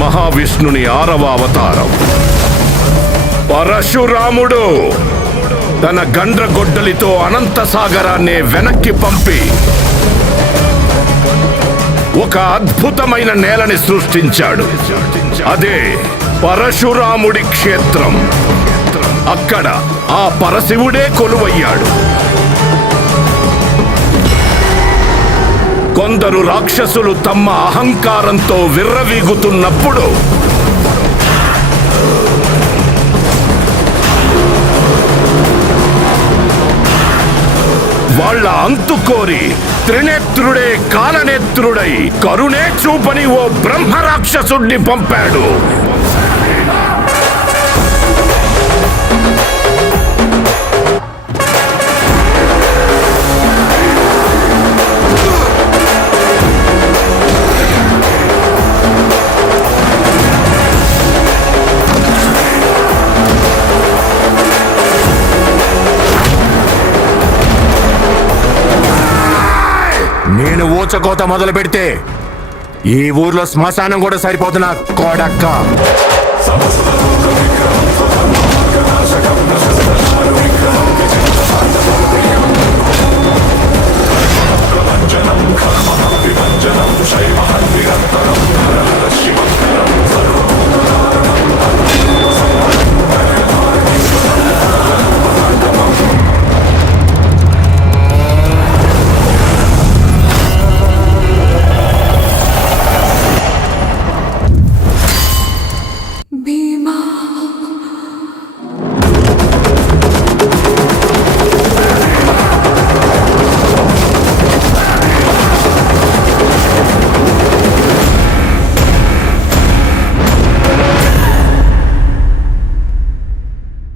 మహావిష్ణుని 6వ అవతారం. పరశురాముడు తన గండ్రగొడ్డలితో అనంత సాగరాన్నే వెనక్కి పంపి ఒక అద్భుతమైన నేలని సృష్టించాడు. అదే పరశురాముడి క్షేత్రం. అక్కడ ఆ పరశివుడే కొలువయ్యాడు. కొందరు రాక్షసులు తమ అహంకారంతో విర్రవీగుతున్నప్పుడు వాళ్ళ అంతు కోరి త్రినేత్రుడే కాలనేత్రుడై కరుణే చూపని ఓ బ్రహ్మ రాక్షసుడిని పంపాడు. నేను ఊచకోత మొదలు పెడితే ఈ ఊర్లో శ్మశానం కూడా సరిపోతున్నా కొడక్క.